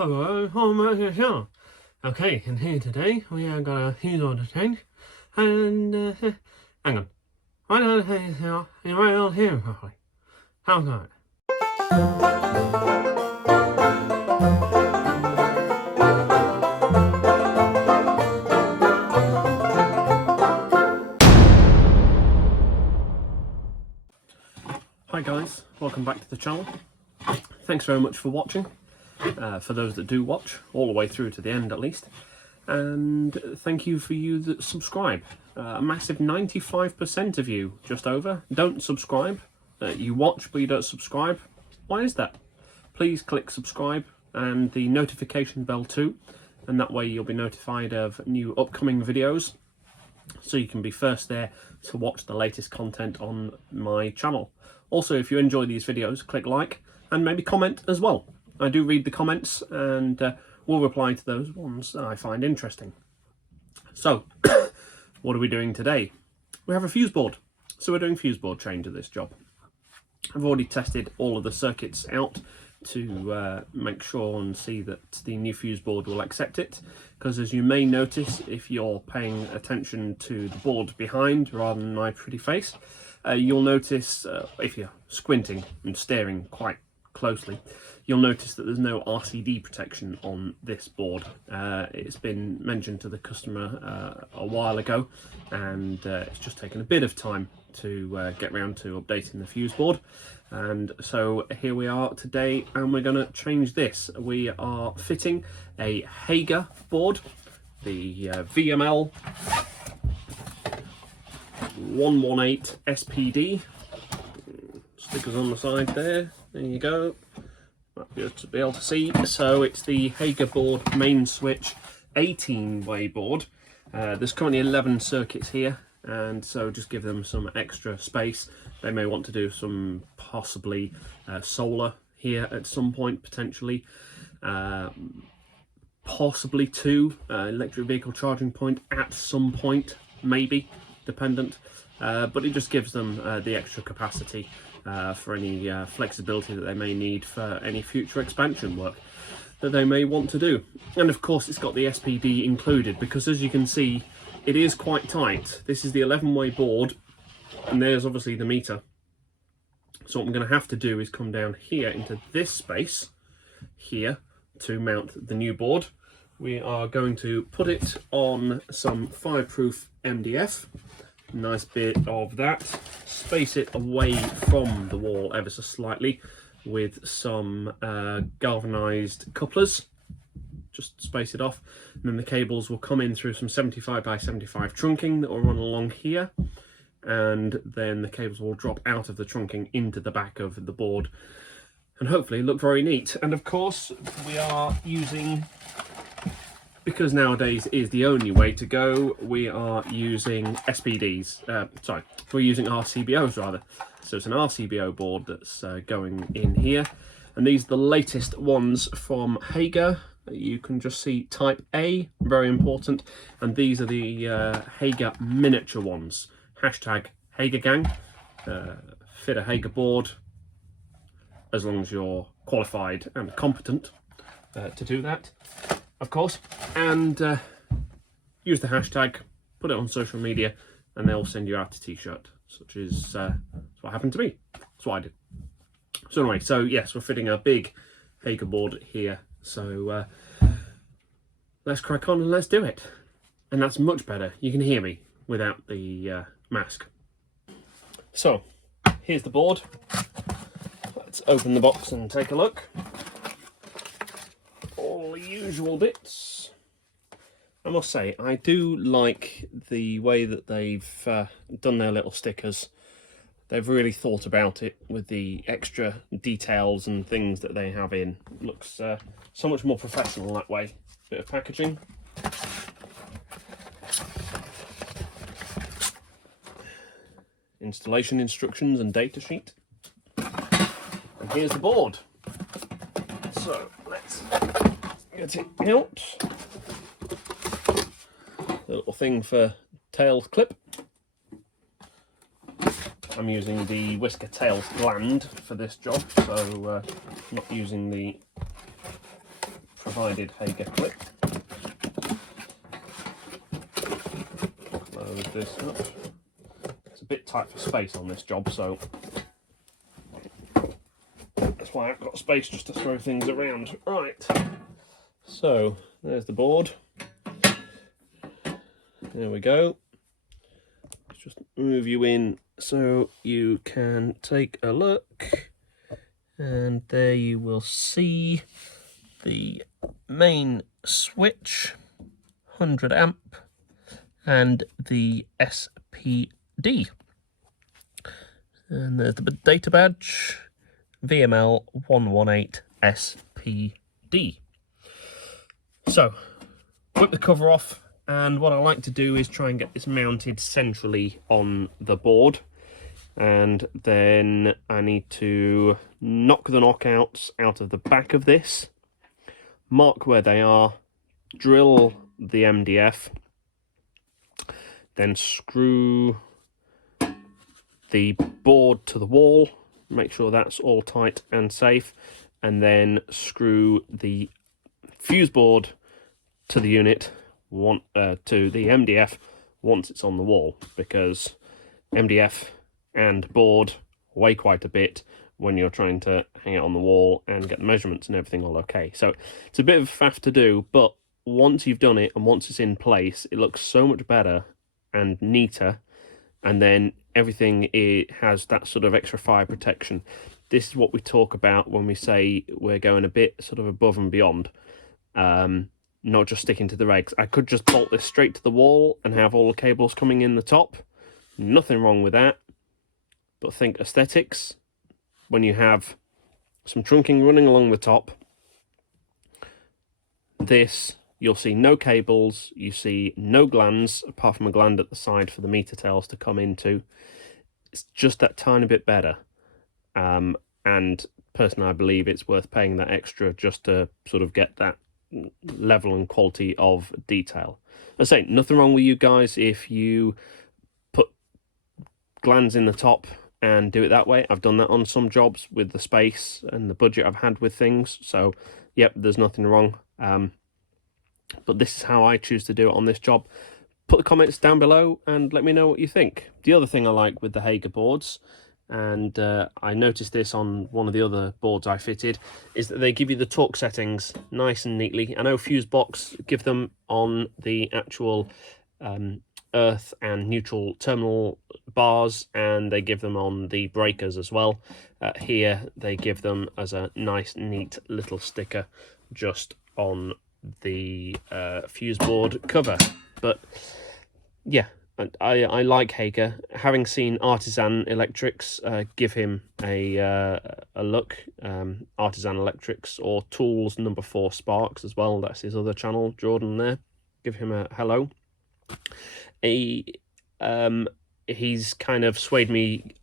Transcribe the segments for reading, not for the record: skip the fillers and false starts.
Hello, I'm Sean. Okay, and here today we have got a huge order change, and hang on, I don't think you might not hear me properly. How's that? Hi guys, welcome back to the channel. Thanks very much for watching. For those that do watch, all the way through to the end at least. And thank you for you that subscribe. A massive 95% of you, just over, don't subscribe. You watch but you don't subscribe. Why is that? Please click subscribe and the notification bell too, and that way you'll be notified of new upcoming videos, so you can be first there to watch the latest content on my channel. Also, if you enjoy these videos, click like and maybe comment as well. I do read the comments and will reply to those ones that I find interesting. So, what are we doing today? We have a fuse board. So we're doing fuse board change of this job. I've already tested all of the circuits out to make sure and see that the new fuse board will accept it. Because as you may notice, if you're paying attention to the board behind rather than my pretty face, you'll notice, if you're squinting and staring quite closely, you'll notice that there's no RCD protection on this board. It's been mentioned to the customer a while ago, and it's just taken a bit of time to get round to updating the fuse board. And so here we are today, and we're going to change this. We are fitting a Hager board, the VML 118 SPD. Stickers on the side there. There you go. Might be able to see. So it's the Hager board main switch 18-way board. There's currently 11 circuits here, and so just give them some extra space. They may want to do some possibly solar here at some point, potentially. Possibly two electric vehicle charging point at some point, maybe, dependent. But it just gives them the extra capacity for any flexibility that they may need for any future expansion work that they may want to do. And of course it's got the SPD included, because as you can see it is quite tight. This is the 11-way board, and there's obviously the meter. So what I'm going to have to do is come down here into this space here to mount the new board. We are going to put it on some fireproof MDF. Nice bit of that. Space it away from the wall ever so slightly with some galvanized couplers. Just space it off, and then the cables will come in through some 75 by 75 trunking that will run along here, and then the cables will drop out of the trunking into the back of the board and hopefully look very neat. And of course we are using, because nowadays is the only way to go, we are using SPDs, we're using RCBOs rather. So it's an RCBO board that's going in here, and these are the latest ones from Hager. You can just see type A, very important, and these are the Hager miniature ones. Hashtag Hager gang. Fit a Hager board as long as you're qualified and competent to do that, of course, and use the hashtag, put it on social media, and they'll send you out a t-shirt, such as what happened to me. That's what I did. So anyway, so yes, we're fitting a big Hager board here, so let's crack on and let's do it. And that's much better. You can hear me without the mask. So here's the board. Let's open the box and take a look. All the usual bits. I must say, I do like the way that they've done their little stickers. They've really thought about it with the extra details and things that they have in. It looks so much more professional that way. Bit of packaging. Installation instructions and data sheet. And here's the board. So let's get it out. The little thing for tail clip. I'm using the Whisker Tails gland for this job, so not using the provided Hager clip. Close this up. It's a bit tight for space on this job, so that's why I've got space just to throw things around. Right, so there's the board. There we go. Let's just move you in so you can take a look. And there you will see the main switch, 100 amp, and the SPD. And there's the data badge, VML 118 SPD. So, whip the cover off, and what I like to do is try and get this mounted centrally on the board. And then I need to knock the knockouts out of the back of this, mark where they are, drill the MDF, then screw the board to the wall, make sure that's all tight and safe, and then screw the fuse board to the unit, to the MDF once it's on the wall, because MDF and board weigh quite a bit when you're trying to hang it on the wall and get the measurements and everything all okay. So it's a bit of a faff to do, but once you've done it and once it's in place, it looks so much better and neater, and then everything, it has that sort of extra fire protection. This is what we talk about when we say we're going a bit sort of above and beyond, not just sticking to the regs. I could just bolt this straight to the wall and have all the cables coming in the top. Nothing wrong with that. But think aesthetics, when you have some trunking running along the top, this, you'll see no cables, you see no glands, apart from a gland at the side for the meter tails to come into. It's just that tiny bit better. And personally, I believe it's worth paying that extra just to sort of get that level and quality of detail. I say, nothing wrong with you guys if you put glands in the top and do it that way. I've done that on some jobs with the space and the budget I've had with things, so yep, there's nothing wrong. But this is how I choose to do it on this job. Put the comments down below and let me know what you think. The other thing I like with the Hager boards, and I noticed this on one of the other boards I fitted, is that they give you the torque settings nice and neatly. I know Fusebox give them on the actual earth and neutral terminal bars, and they give them on the breakers as well. Here they give them as a nice neat little sticker just on the fuse board cover. But yeah, I like Hager. Having seen Artisan Electrics give him a look, Artisan Electrics, or Tools number 4 Sparks as well, that's his other channel, Jordan there, give him a hello. He's kind of swayed me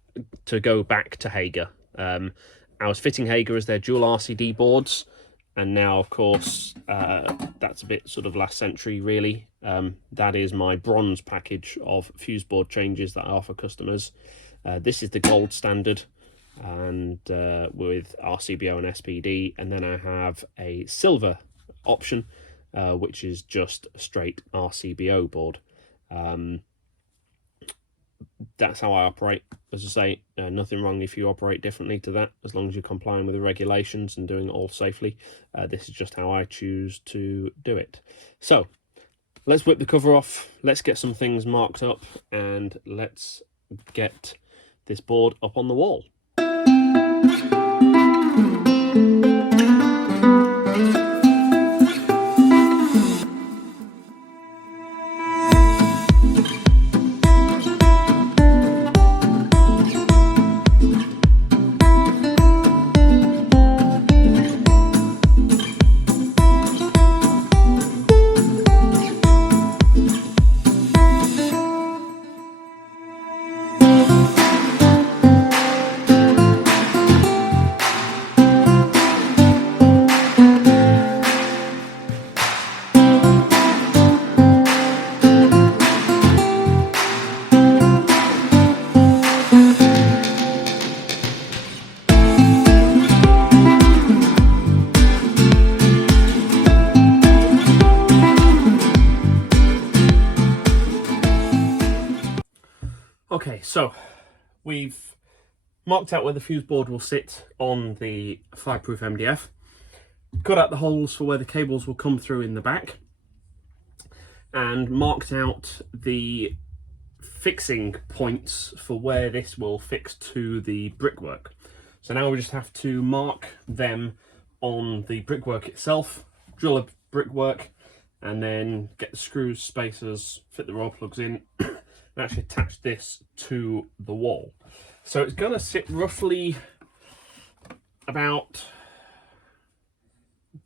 to go back to Hager. I was fitting Hager as their dual RCD boards, and now of course that's a bit sort of last century really. That is my bronze package of fuse board changes that I offer customers. This is the gold standard, and with RCBO and SPD, and then I have a silver option, which is just a straight RCBO board. That's how I operate. As I say, nothing wrong if you operate differently to that, as long as you're complying with the regulations and doing it all safely. This is just how I choose to do it. So let's whip the cover off, let's get some things marked up, and let's get this board up on the wall. Okay, so we've marked out where the fuse board will sit on the fireproof MDF, cut out the holes for where the cables will come through in the back, and marked out the fixing points for where this will fix to the brickwork. So now we just have to mark them on the brickwork itself, drill a brickwork, and then get the screws, spacers, fit the roll plugs in, and actually attach this to the wall. So it's going to sit roughly about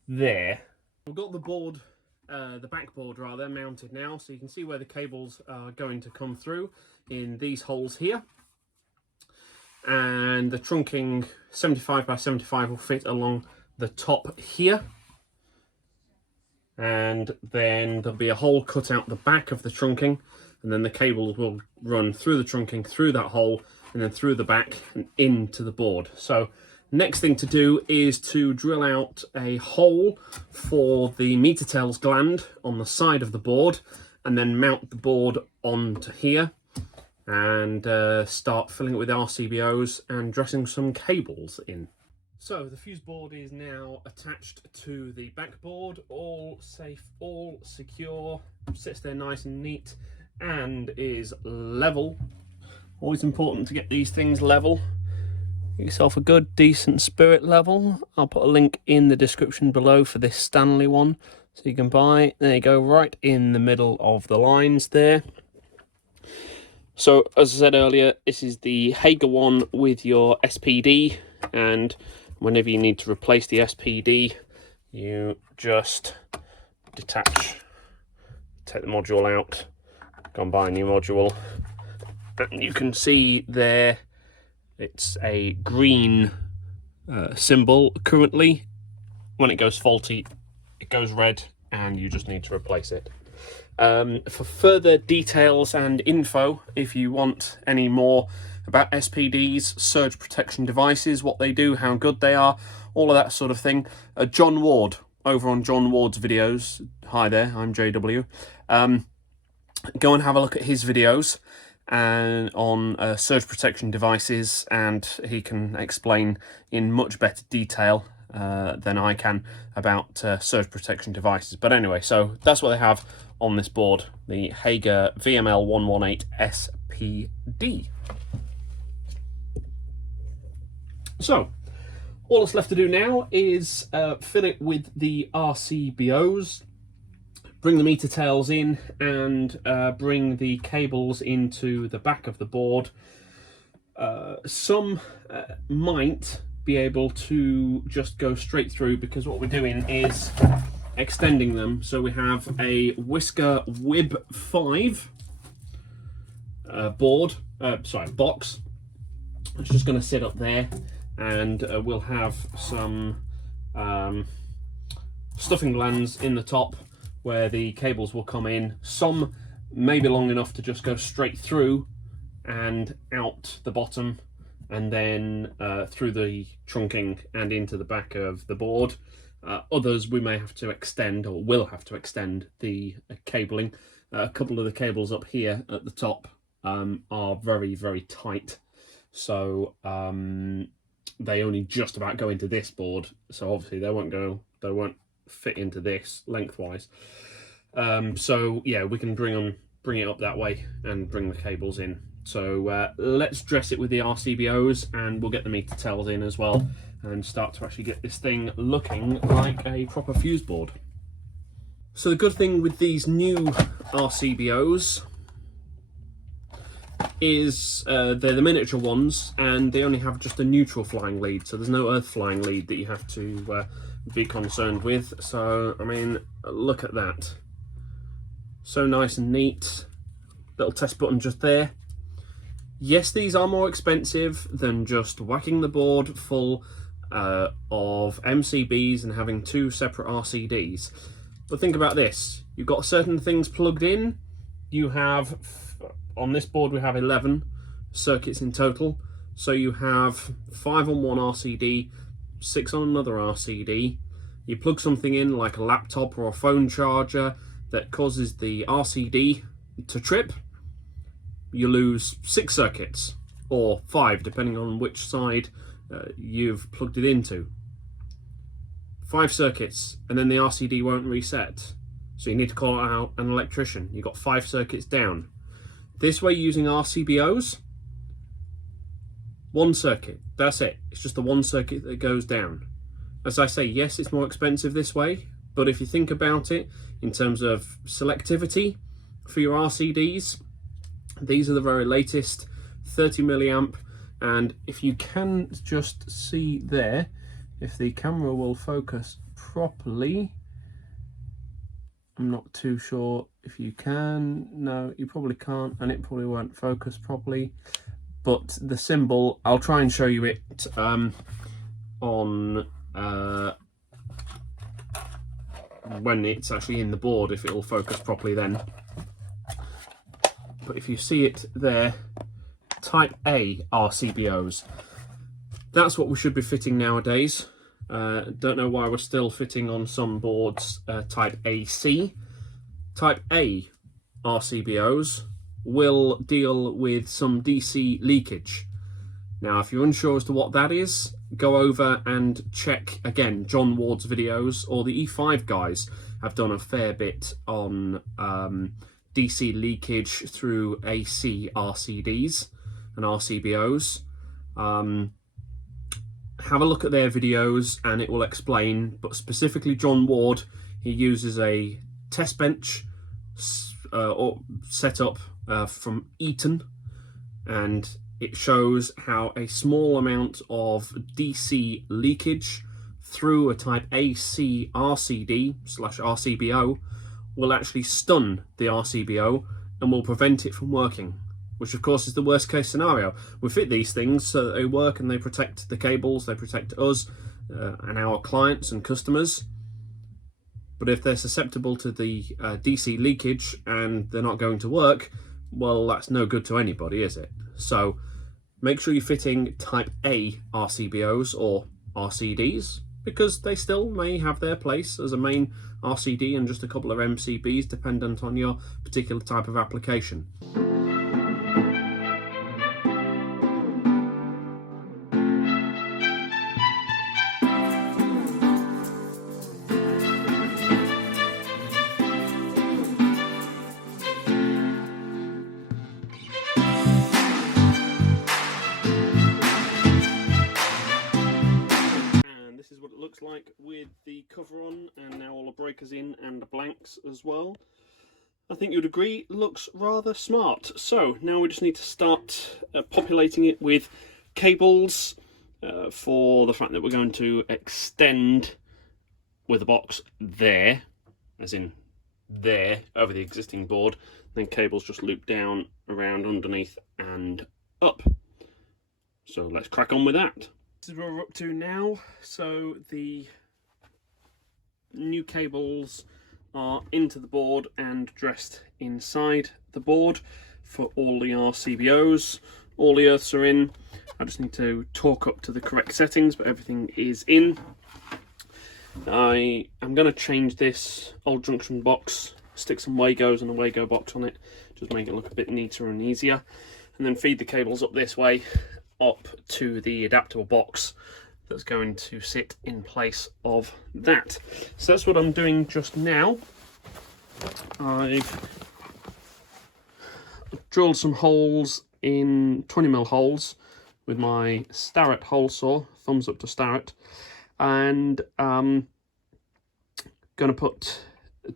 there. We've got the board, the backboard rather, mounted now, so you can see where the cables are going to come through in these holes here. And the trunking 75 by 75 will fit along the top here. And then there'll be a hole cut out the back of the trunking, and then the cables will run through the trunking, through that hole, and then through the back and into the board. So next thing to do is to drill out a hole for the meter tails gland on the side of the board, and then mount the board onto here and start filling it with RCBOs and dressing some cables in. So the fuse board is now attached to the backboard, all safe, all secure, sits there nice and neat and is level. Always important to get these things level. Get yourself a good decent spirit level. I'll put a link in the description below for this Stanley one so you can buy. There you go, right in the middle of the lines there. So as I said earlier, this is the Hager one with your SPD, and whenever you need to replace the SPD, you just detach, take the module out, go and buy a new module. And you can see there, it's a green symbol currently. When it goes faulty, it goes red, and you just need to replace it. For further details and info, if you want any more about SPDs, surge protection devices, what they do, how good they are, all of that sort of thing, John Ward, over on John Ward's videos. Hi there, I'm JW. Go and have a look at his videos and on surge protection devices, and he can explain in much better detail than I can about surge protection devices. But anyway, so that's what they have on this board, the Hager VML 118 SPD. So all that's left to do now is fill it with the RCBOs, bring the meter tails in, and bring the cables into the back of the board. Some might be able to just go straight through, because what we're doing is extending them. So we have a Whisker Wib 5 box. It's just going to sit up there, and we'll have some stuffing glands in the top where the cables will come in. Some may be long enough to just go straight through and out the bottom, and then through the trunking and into the back of the board. Others we may have to extend, or will have to extend the cabling. A couple of the cables up here at the top are very, very tight, so they only just about go into this board, so obviously they won't fit into this lengthwise. So yeah, we can bring it up that way and bring the cables in. So let's dress it with the RCBOs, and we'll get the meter tails in as well, and start to actually get this thing looking like a proper fuse board. So the good thing with these new RCBOs is they're the miniature ones, and they only have just a neutral flying lead, so there's no earth flying lead that you have to be concerned with. So I mean, look at that, so nice and neat. Little test button just there. Yes, these are more expensive than just whacking the board full of MCBs and having two separate RCDs. But think about this. You've got certain things plugged in. You have, on this board we have 11 circuits in total. So you have 5 on one RCD, 6 on another RCD. You plug something in like a laptop or a phone charger that causes the RCD to trip. you lose 6 circuits, or 5 depending on which side you've plugged it into. 5 circuits, and then the RCD won't reset, so you need to call out an electrician. You've got 5 circuits down. This way, using RCBOs, 1 circuit, that's it. It's just the 1 circuit that goes down. As I say, yes, it's more expensive this way, but if you think about it in terms of selectivity for your RCDs, these are the very latest, 30 milliamp, and if you can just see there, if the camera will focus properly, I'm not too sure if you can. No, you probably can't, and it probably won't focus properly. But the symbol, I'll try and show you it on when it's actually in the board, if it will focus properly then. But if you see it there, Type A RCBOs. That's what we should be fitting nowadays. Don't know why we're still fitting on some boards Type AC. Type A RCBOs will deal with some DC leakage. Now, if you're unsure as to what that is, go over and check, again, John Ward's videos, or the E5 guys have done a fair bit on DC leakage through AC RCDs and RCBOs. Have a look at their videos and it will explain, but specifically John Ward, he uses a test bench or setup from Eaton, and it shows how a small amount of DC leakage through a Type AC RCD/RCBO will actually stun the RCBO and will prevent it from working, which of course is the worst case scenario. We fit these things so that they work and they protect the cables, they protect us and our clients and customers. But if they're susceptible to the DC leakage and they're not going to work, well, that's no good to anybody, is it? So make sure you're fitting Type A RCBOs or RCDs, because they still may have their place as a main RCD and just a couple of MCBs, dependent on your particular type of application. Looks like with the cover on and now all the breakers in and the blanks as well. I think you'd agree looks rather smart. So now we just need to start populating it with cables for the fact that we're going to extend with the box there, as in there, over the existing board. Then cables just loop down, around, underneath and up. So let's crack on with that. This is where we're up to now. So the new cables are into the board and dressed inside the board for all the RCBOs. All the earths are in. I just need to torque up to the correct settings, but everything is in. I am going to change this old junction box, stick some Wagos and a Wago box on it, just make it look a bit neater and easier, and then feed the cables up this way up to the adaptable box that's going to sit in place of that. So that's what I'm doing just now. I've drilled some holes in 20mm holes with my Starrett hole saw, thumbs up to Starrett, and going to put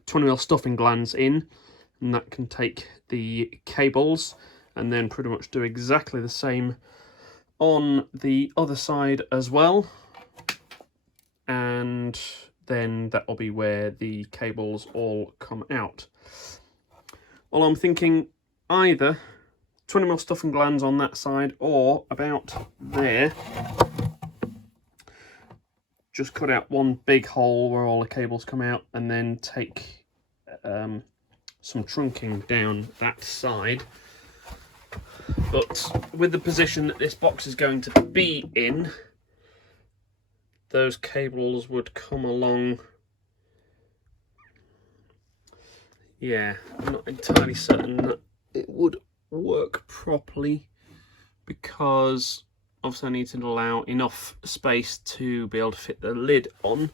20mm stuffing glands in, and that can take the cables, and then pretty much do exactly the same on the other side as well, and then that will be where the cables all come out. Well, I'm thinking either 20mm stuffing glands on that side, or about there, just cut out one big hole where all the cables come out, and then take some trunking down that side. But with the position that this box is going to be in, those cables would come along. Yeah, I'm not entirely certain that it would work properly because obviously I need to allow enough space to be able to fit the lid on.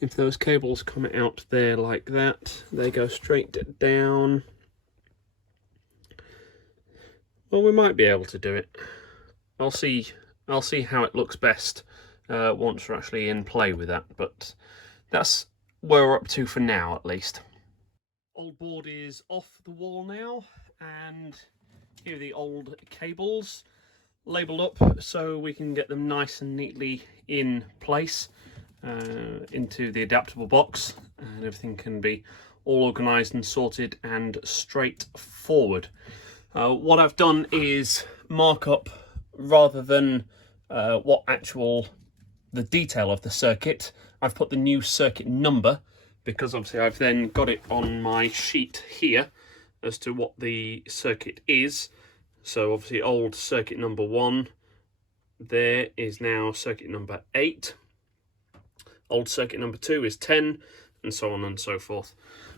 If those cables come out there like that, they go straight down. Well, we might be able to do it. I'll see how it looks best once we're actually in play with that, but that's where we're up to for now, at least. Old board is off the wall now, and here are the old cables labelled up so we can get them nice and neatly in place into the adaptable box, and everything can be all organised and sorted and straightforward. What I've done is mark up, rather than the detail of the circuit, I've put the new circuit number, because obviously I've then got it on my sheet here as to what the circuit is. So obviously old circuit number 1 there is now circuit number 8. Old circuit number 2 is 10, and so on and so forth,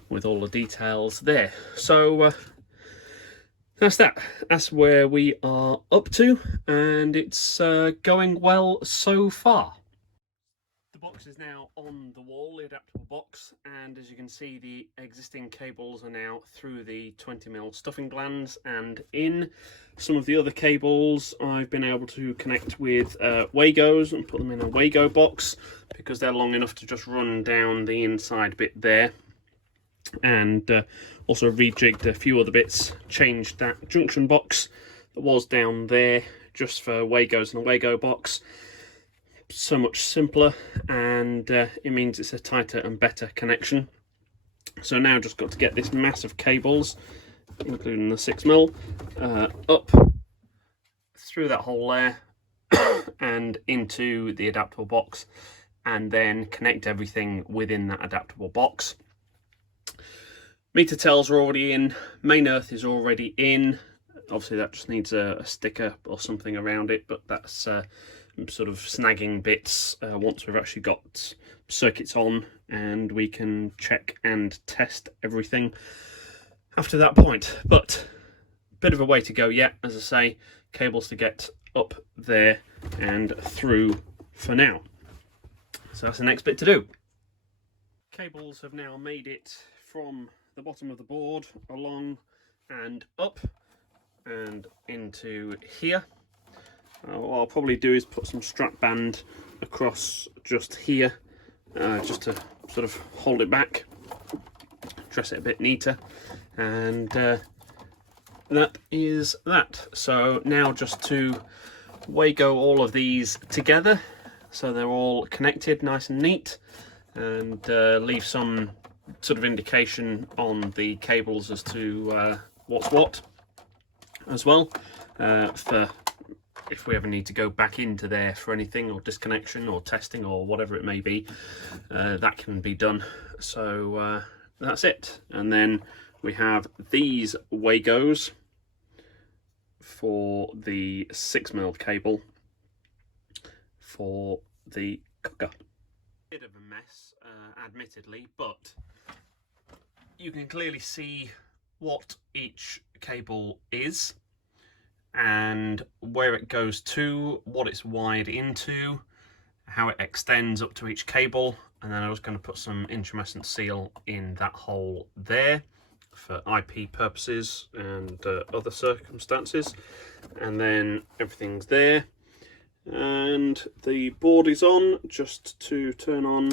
with all the details there. So that's that. That's where we are up to, and it's going well so far. The box is now on the wall, the adaptable box, and as you can see, the existing cables are now through the 20mm stuffing glands and in. Some of the other cables I've been able to connect with Wagos and put them in a Wago box, because they're long enough to just run down the inside bit there. And also rejigged a few other bits, changed that junction box that was down there just for Wagos and a Wago box. So much simpler, and it means it's a tighter and better connection. So now just got to get this mass of cables, including the 6mm, up through that hole there and into the adaptable box, and then connect everything within that adaptable box. Meter tails are already in, main earth is already in. Obviously that just needs a sticker or something around it, but that's sort of snagging bits once we've actually got circuits on and we can check and test everything after that point. But a bit of a way to go yet, as I say, cables to get up there and through for now. So that's the next bit to do. Cables have now made it from the bottom of the board along and up and into here. What I'll probably do is put some strap band across just here, just to sort of hold it back, dress it a bit neater, and that is that. So now just to Wago all of these together so they're all connected nice and neat, and leave some sort of indication on the cables as to what's what as well, for if we ever need to go back into there for anything, or disconnection or testing or whatever it may be, that can be done. So that's it. And then we have these Wagos for the 6mm cable for the cooker. Bit of a mess, admittedly, but you can clearly see what each cable is and where it goes to, what it's wired into, how it extends up to each cable, and then I was going to put some intumescent seal in that hole there for IP purposes and other circumstances. And then everything's there, and the board is on, just to turn on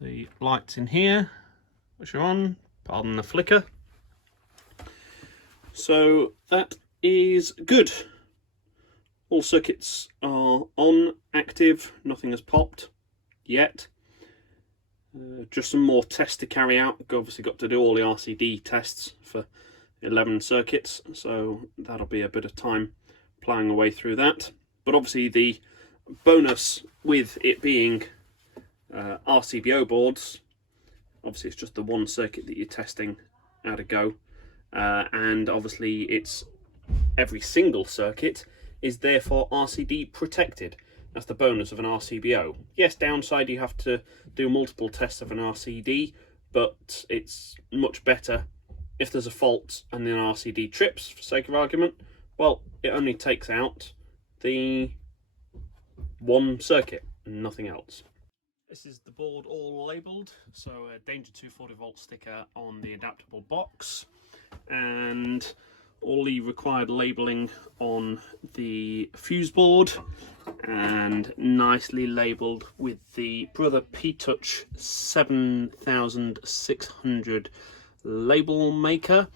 the lights in here, which are on, pardon the flicker. So that is good. All circuits are on, active, nothing has popped yet. Just some more tests to carry out. Obviously got to do all the RCD tests for 11 circuits, so that'll be a bit of time ploughing away through that. But obviously the bonus with it being RCBO boards, obviously it's just the one circuit that you're testing at a go. And obviously it's every single circuit is therefore RCD protected. That's the bonus of an RCBO. Yes, downside, you have to do multiple tests of an RCD, but it's much better if there's a fault and the RCD trips, for sake of argument, well, it only takes out the one circuit and nothing else. This is the board all labelled, so a danger 240 volt sticker on the adaptable box, and all the required labelling on the Fuseboard, and nicely labelled with the Brother P-Touch 7600 label maker.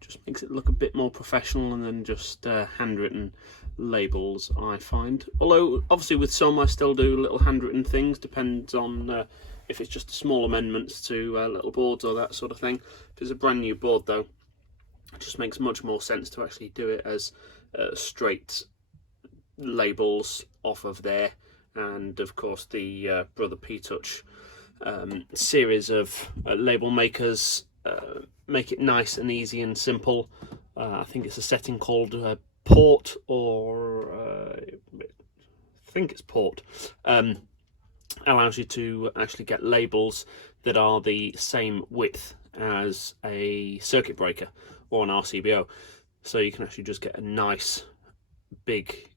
Just makes it look a bit more professional than just handwritten labels, I find. Although obviously with some I still do little handwritten things, depends on if it's just small amendments to little boards or that sort of thing. If it's a brand new board though, it just makes much more sense to actually do it as straight labels off of there. And of course the Brother P-Touch series of label makers make it nice and easy and simple. I think it's a setting called Port, or I think it's Port, allows you to actually get labels that are the same width as a circuit breaker or an RCBO, so you can actually just get a nice big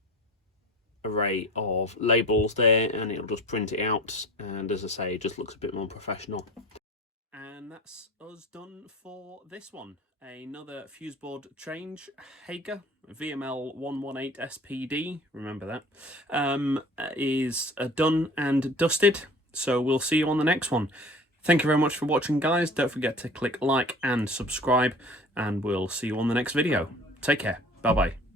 array of labels there, and it'll just print it out, and as I say, it just looks a bit more professional. And that's us done for this one. Another Fuseboard change, Hager VML 118 SPD, remember that, is done and dusted. So we'll see you on the next one. Thank you very much for watching, guys. Don't forget to click like and subscribe, and we'll see you on the next video. Take care. Bye bye.